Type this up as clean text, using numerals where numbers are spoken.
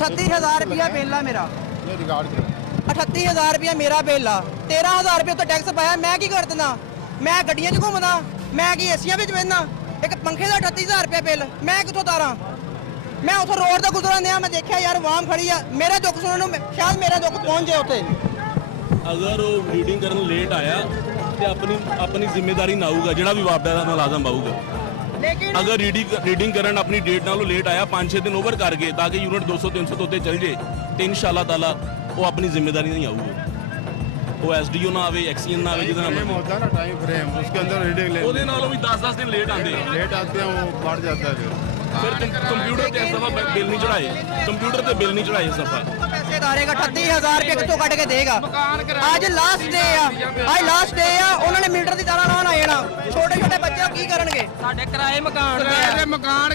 38,000 रुपया बिल आ मेरा। ये रिकॉर्ड करो। 38,000 रुपया मेरा बिल आ। 13,000 रुपये तो टैक्स पाया। मैं की कर देना? मैं गड्डियां 'ਚ घूमदा, मैं की एसियां ਵਿੱਚ ਬਹਿੰਦਾ। एक पंखे का 38,000 रुपया बिल मैं कितों तारा? मैं उतो रोड से गुजरन दिया, मैं देखा यार वाम खड़ी है, मेरा दुख सुनने शायद मेरा दुख पहुंच जाए उत्ते। अगर वो रीडिंग करन लेट आया तो अपनी जिम्मेदारी ना आऊगा, ਜਿਹੜਾ ਵੀ ਵਾਪਦਾ ਦਾ ਮੁਲਾਜ਼ਮ ਆਊਗਾ। लेकिन अगर रीडिंग करन अपनी डेट नालों लेट आया 5-6 दिन ओवर करके ताकि यूनिट 200-300 तो उत्ते चल जाए तो इंशाअल्लाह ताला वो अपनी जिम्मेदारी नहीं आऊगा। वो एसडीओ ना आवे, एक्सीएन ना आवे, जितना फ्रेम होता है ना, टाइम फ्रेम, उसके अंदर रीडिंग ले ਉਹਦੇ ਨਾਲੋਂ ਵੀ 10-10 ਦਿਨ ਲੇਟ ਆਂਦੇ। लेट आते हैं वो बढ़ जाता है ਫਿਰ ਕੰਪਿਊਟਰ ਤੇ ਇਸ ਦਫਾ ਬਿੱਲ ਨਹੀਂ ਚੜਾਏ, ਕੰਪਿਊਟਰ ਤੇ ਬਿੱਲ ਨਹੀਂ ਚੜਾਏ ਇਸ ਦਫਾ। पैसे डालेगा 38,000 रुपये कितों कट के देगा। आज लास्ट डे आ उन्होंने मीटर की तारा लाना आना। छोटे छोटे बच्चे की करनगे? ਸਾਡੇ ਕਿਰਾਏ ਮਕਾਨ